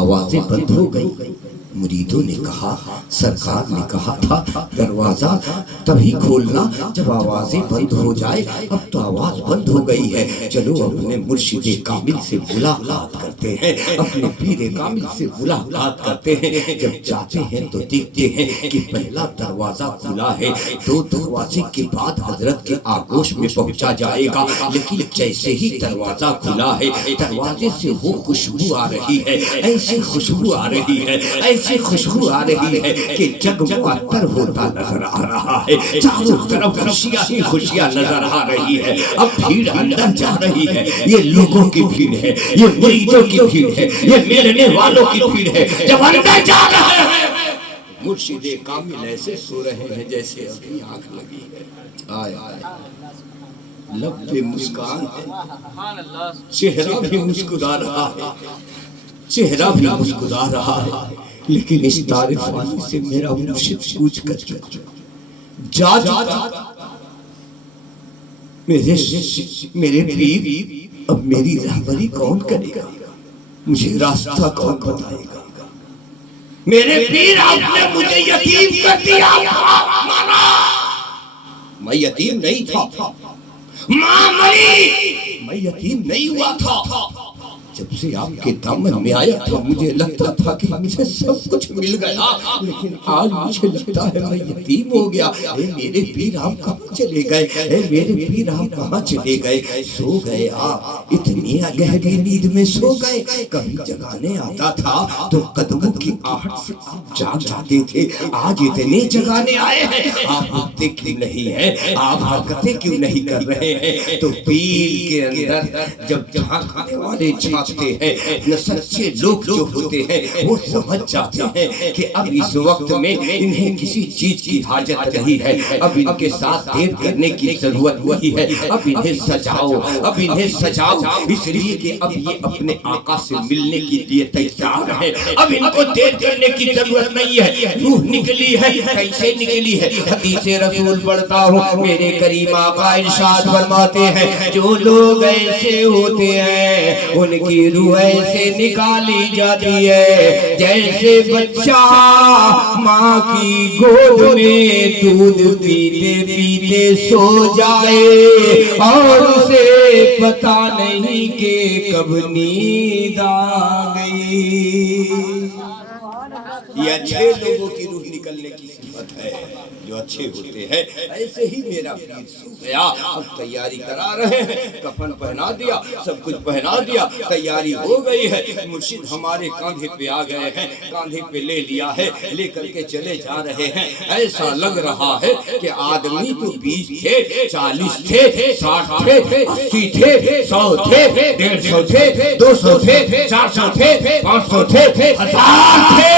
آوازیں بند ہو گئی۔ مریدوں نے کہا سرکار نے کہا تھا دروازہ تبھی کھولنا جب آوازیں بند ہو جائے، اب تو آواز بند ہو گئی ہے، چلو اپنے مرشد کامل سے ملاقات کرتے ہیں، اپنے پیر کامل سے ملاقات کرتے ہیں۔ جب جاتے ہیں تو دیکھتے ہیں کہ پہلا دروازہ کھلا ہے، دو دروازے کے بعد حضرت کے آغوش میں پہنچا جائے گا، لیکن جیسے ہی دروازہ کھلا ہے دروازے سے وہ خوشبو آ رہی ہے، ایسی خوشبو آ رہی ہے، ایسی خوشبو آ رہی ہے کہ جگ معطر ہوتا نظر آ رہا ہے، چاروں طرف خوشیاں ہی خوشیاں نظر آ رہی ہے۔ اب بھیڑ اندر جا رہی ہے، یہ لوگوں کی بھیڑ ہے، یہ مریدوں کی بھیڑ ہے، یہ ملنے والوں کی بھیڑ ہے۔ جب اندر جا رہے ہیں مرشد کامل ایسے سو رہے ہیں جیسے ابھی آنکھ لگی ہے، آئے آئے لب پہ مسکان ہے، چہرہ بھی مسکرا رہا ہے، چہرہ بھی مسکرا رہا ہے، لیکن اس تعریفانی سے میرا مرشد پوچھ کر جا چکا، میرے پیر اب میری رہبری کون کرے گا، مجھے راستہ کون بتائے گا؟ میرے پیر آپ نے مجھے یتیم کر دیا، مانا میں یتیم نہیں تھا، ماں مری میں یتیم نہیں ہوا تھا، جب سے آپ کے دامن میں آیا تھا مجھے لگتا تھا کہ مجھے سب کچھ مل گیا، لیکن آج مجھے لگتا ہے میں یتیم ہو گیا۔ اے میرے پیر آپ کہاں چلے گئے، اے میرے پیر آپ کہاں چلے گئے؟ سو گئے آپ اتنی گہری نیند میں سو گئے، کبھی جگانے آتا تھا تو قدموں کی آہٹ سے آپ جاگ جاتے تھے، آج اتنے جگانے آئے ہیں آپ اٹھتے کیوں نہیں ہیں، آپ حرکتیں کیوں نہیں کر رہے ہیں؟ تو پیر کے اندر جب جھانکنے والے جھانکتے ہیں، سچے لوگ جو ہوتے ہیں وہ سمجھ جاتے ہیں کہ اب اس وقت میں انہیں کسی چیز کی حاجت نہیں ہے، اب ان کے ساتھ دیر کرنے کی ضرورت نہیں ہے، اب انہیں سجاؤ، اب انہیں سجاؤ، اس لیے کہ اب یہ اپنے آقا سے ملنے کے لیے تیار ہے، اب ان کو دیر کرنے کی ضرورت نہیں ہے۔ روح نکلی ہے، کیسے نکلی ہے؟ حدیث رسول پڑھتا ہوں، میرے کریم آقا ارشاد فرماتے ہیں جو لوگ ایسے ہوتے ہیں ان کی روح ایسے نکالی جاتی ہے جیسے بچہ ماں کی گود میں دودھ پیتے پیتے سو جائے اور اسے پتہ نہیں کہ کب نیند آ گئی۔ یہ اچھے لوگوں کی روح نکلنے کی صفت ہے، جو اچھے ہوتے ہیں۔ ایسے ہی میرا پیر سو گیا، اب تیاری کرا رہے ہیں، کفن پہنا دیا، سب کچھ پہنا دیا، تیاری ہو گئی ہے، مرشد ہمارے کاندھے پہ آ گئے ہیں، کاندھے پہ لے لیا ہے، لے کر کے چلے جا رہے ہیں۔ ایسا لگ رہا ہے کہ آدمی تو 20 تھے، 40 تھے، 60 تھے، 80 تھے، 100 تھے، 150 تھے، 200 تھے، 400 تھے، 500 تھے، 1000 تھے،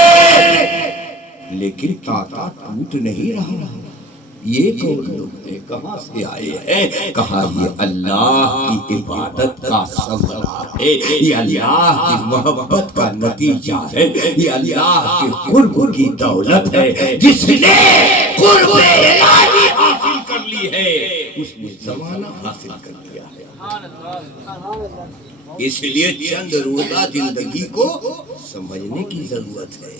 لیکن تاتا ٹوٹ نہیں رہا۔ یہ کون لوگ ہیں، کہاں سے آئے ہیں؟ کہا یہ اللہ کی عبادت کا ثمرہ ہے، یہ اللہ کی محبت کا نتیجہ ہے، یہ اللہ کے قرب کی دولت ہے۔ جس نے قرب الہی حاصل کر لی ہے اس نے زمانہ حاصل کر لیا ہے۔ اس لیے چند روزہ زندگی کو سمجھنے کی ضرورت ہے،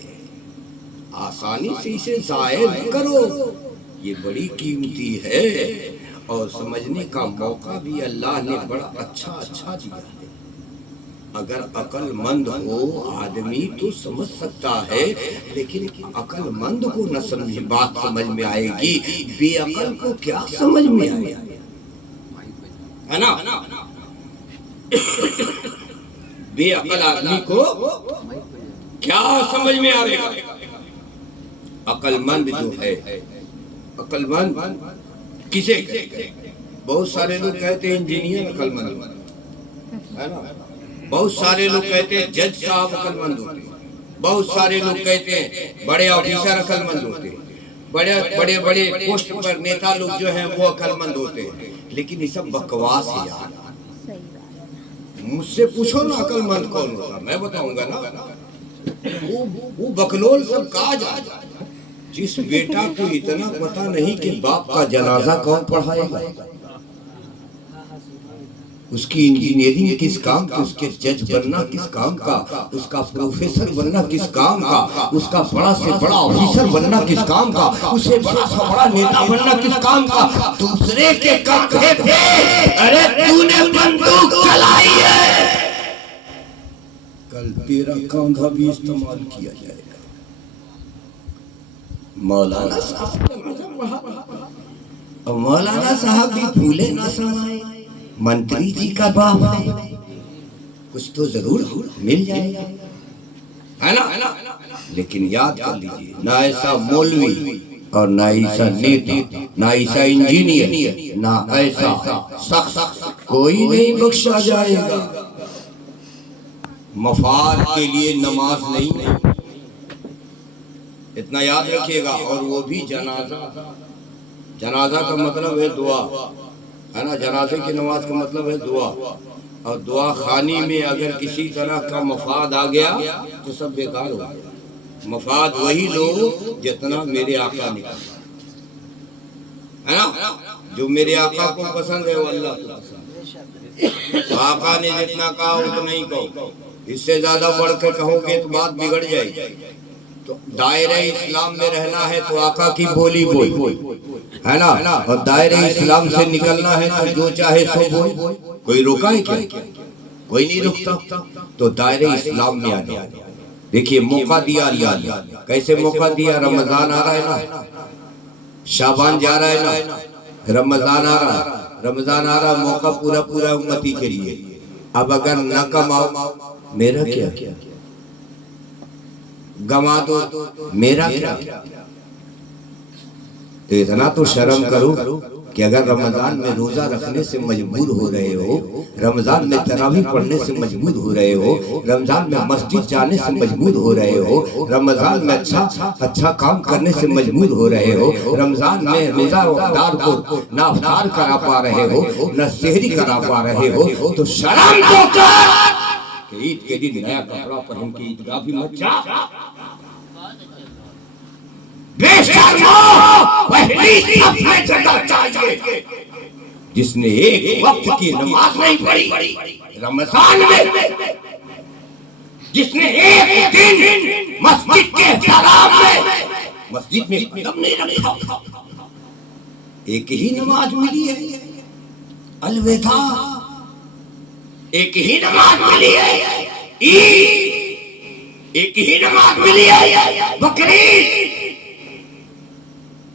آسانی سے اسے ضائع نہ کرو، یہ بڑی قیمتی ہے، اور سمجھنے کا موقع بھی اللہ نے بڑا اچھا دیا ہے۔ اگر عقل مند ہو آدمی تو سمجھ سکتا ہے، لیکن عقل مند کو نہ سمجھ بات سمجھ میں آئے گی، بے عقل کو کیا سمجھ میں آئے گا، ہے نا؟ بے عقل آدمی کو کیا سمجھ میں آئے گا؟ عقل مند جو ہے، عقل مند کسے کہتے ہیں؟ بہت سارے لوگ کہتے ہیں انجینئر عقل مند ہے نا، بہت سارے لوگ کہتے ہیں جج صاحب عقل مند ہوتے ہیں، بہت سارے لوگ کہتے ہیں بڑے آفیسر عقل مند ہوتے ہیں، بڑے بڑے پوسٹ پر نیتا لوگ جو ہیں وہ عقل مند ہوتے ہیں، لیکن یہ سب بکواس ہے یار۔ مجھ سے پوچھو نا عقل مند کون ہوتا، میں بتاؤں گا نا، وہ بکلول سب کہا جا جس بیٹا کو اتنا پتا نہیں کہ باپ کا جنازہ کون پڑھائے گا، اس کی انجینئرنگ کس کام کا، اس کے جج بننا کس کام کا، اس کا پروفیسر بننا کس کام کا، اس کا بڑا سے بڑا آفیسر بننا کس کام کا، اسے بڑا سے بڑا نیتا بننا کس کام کا، دوسرے کے کندھے پہ ارے تو نے بندوق چلائی ہے، کل تیرا کاندھا بھی استعمال کیا جائے گا۔ مولانا صاحب اور مولانا صاحب بھی پھولے نہ سمائے، منتری جی کا باپ ہے، کچھ تو ضرور مل جائے گا، ہے نا؟ لیکن یاد کر لیجئے، نہ ایسا مولوی اور نہ ایسا نیتا، نہ ایسا انجینئر، نہ ایسا شخص کوئی نہیں بخشا جائے گا۔ مفاد کے لیے نماز نہیں، اتنا یاد رکھیے گا۔ اور وہ بھی جنازہ، جنازہ کا مطلب ہے دعا، ہے نا؟ جنازے کی نماز کا مطلب ہے دعا، اور دعا خانی میں اگر کسی طرح کا مفاد آ گیا تو سب بیکار ہو گیا۔ مفاد وہی لو جتنا میرے آقا نے کہا، ہے نا؟ جو میرے آقا کو پسند ہے وہ اللہ کو پسند ہے۔ آقا نے جتنا کہا اتنا ہی کہو، اس سے زیادہ بڑھ کے کہو گے تو بات بگڑ جائے گی۔ تو دائرہ اسلام میں رہنا ہے تو آقا کی بولی بول، ہے نا؟ اور دائرہ اسلام سے نکلنا ہے تو جو چاہے سو بول، کوئی روکا ہے کیا؟ کوئی نہیں رکتا۔ تو دائرہ اسلام میں آ جاؤ۔ دیکھیے موقع دیا اللہ نے، کیسے موقع دیا؟ رمضان آ رہا ہے نا، شعبان جا رہا ہے نا، رمضان آ رہا، رمضان آ رہا، موقع پورا پورا امتی کے لیے۔ اب اگر نہ کماؤ میرا کیا، گما دو میرا کیا؟ تو اتنا تو شرم کرو کہ اگر رمضان میں روزہ رکھنے سے مجبور ہو رہے ہو، رمضان میں تراویح پڑھنے سے مجبور ہو رہے ہو، رمضان میں مسجد جانے سے مجبور ہو رہے ہو، رمضان میں اچھا کام کرنے سے مجبور ہو رہے ہو، رمضان میں روزہ دار کو نہ افطار کرا پا رہے ہو نہ سحری کرا پا رہے ہو، تو شرم تو کر کہ عید کے دن نیا کپڑا پہن کے عیدگاہ بھی مت جا۔ بے شرمو، پہلی صف میں جگہ چاہیے۔ جس نے ایک وقت کی نماز نہیں پڑھی رمضان میں، جس نے ایک دن مسجد کے احترام میں مسجد میں قدم نہیں رکھا، ایک ہی نماز ملی ہے الوداع، ایک ہی نماز ملی ہے عید، ایک ہی نماز ملی ہے بقرعید۔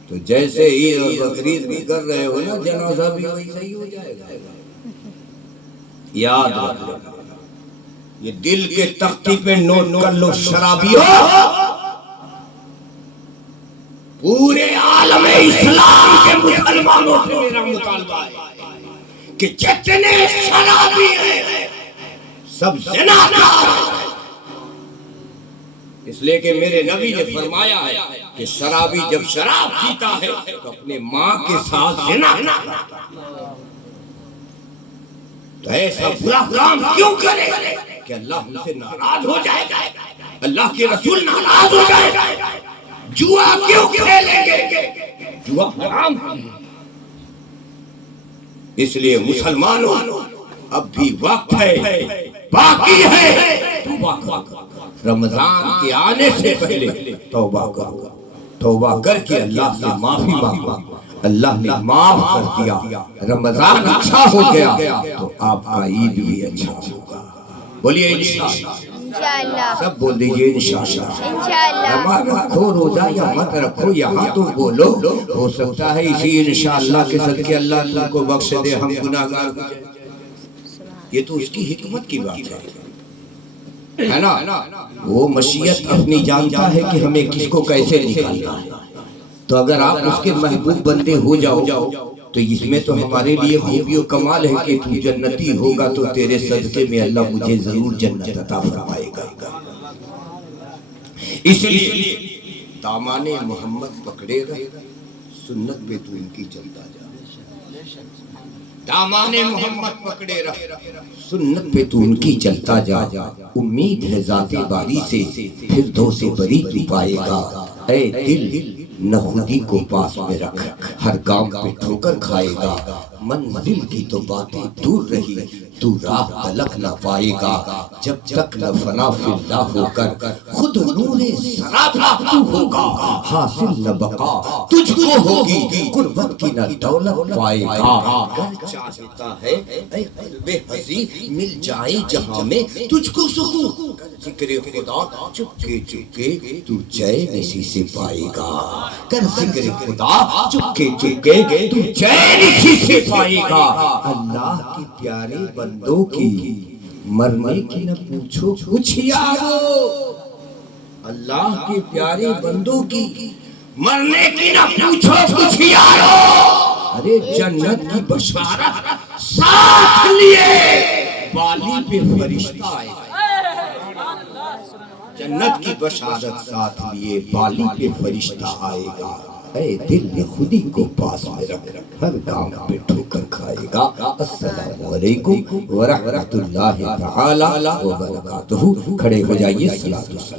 تو جیسے عید اور بقرعید بھی کر رہے ہو نا، جنازہ بھی ویسا ہی ہو جائے گا۔ یاد رکھو، یہ دل کے تختی پہ نوٹ کر لو شرابیو، پورے عالم اسلام کے مسلمانوں سے میرا مطالبہ ہے کہ جتنے شرابی ہیں سب زناکار ہیں، اس لیے کہ میرے نبی نے فرمایا ہے کہ شرابی جب شراب پیتا ہے تو اپنے ماں کے ساتھ زنا کرتا ہے۔ تو ایسا برا کام کیوں کرے کہ اللہ ہم سے ناراض ہو جائے گا، اللہ کے رسول ناراض ہو جائے گا؟ جوا کیوں کھیلیں گے؟ جوا حرام ہے۔ اس لیے مسلمانوں اب بھی وقت ہے، باقی ہے، توبہ کرو۔ رمضان کے آنے سے پہلے توبہ کرو، توبہ کر کے اللہ سے معافی مانگو۔ اللہ نے معاف کر دیا، رمضان اچھا ہو گیا تو آپ کا عید بھی اچھا ہوگا۔ بولیے انشاءاللہ، انشاءاللہ، سب بول دیجئے انشاءاللہ۔ انشاءاللہ، نماز رکھو روزہ یا مت رکھو، یہاں تو بولو، ہو سکتا ہے اسی انشاءاللہ کے صدقے اللہ تم کو بخش دے، ہم گناہگار ہو جائیں۔ یہ تو اس کی حکمت کی بات ہے نا؟ وہ مشیت اپنی جانتا ہے کہ ہمیں کس کو کیسے نکالنا ہے۔ تو اگر آپ اس کے محبوب بندے ہو جاؤ تو اس میں تو ہمارے لیے خوبی و کمال ہے کہ تو جنتی ہوگا تو تیرے صدقے میں اللہ مجھے ضرور جنت عطا فرمائے گا۔ اس لیے دامان محمد پکڑے رہے، سنت پہ تو ان کی چلتا جا، دامان محمد پکڑے رہے، سنت پہ تو ان کی چلتا جا، امید ہے ذات باری سے پھر دو سے بری تو پائے گا، اے دل نہ خودی کو پاس میں رکھ، ہر گام پہ ٹھوکر کھائے گا، منزل کی تو باتیں دور رہی، تو راہ تلک نہ پائے گا، جب تک نہ فنا فی اللہ ہو کر خود نور سراپا تو ہوگا، حاصل نہ بقا تجھ کو ہوگی، قربت کی نہ دولت پائے گا، گر چاہتا ہے اے قلب حزی مل جائے جہاں میں تجھ کو سکون، کر ذکر خدا چپکے چپکے تو چین اسی سے پائے گا، کر ذکر خدا چپکے چپکے تو چین اسی سے پائے گا، اللہ کی پیارے بندوں کی مرنے کی نہ پوچھو کچھ یارو، اللہ کے پیارے بندوں کی مرنے کی نہ پوچھو کچھ یارو، ارے جنت کی بشارت ساتھ لیے بالی پہ فرشتہ آئے، جنت کی بشارت ساتھ لیے بالی پہ فرشتہ آئے گا، اے دل نے خودی کو پاس میں رکھ، ہر کام پہ ٹھوکر کھائے گا۔ السلام علیکم ورحمۃ اللہ تعالی وبرکاتہ۔ کھڑے ہو جائیے، صلاۃ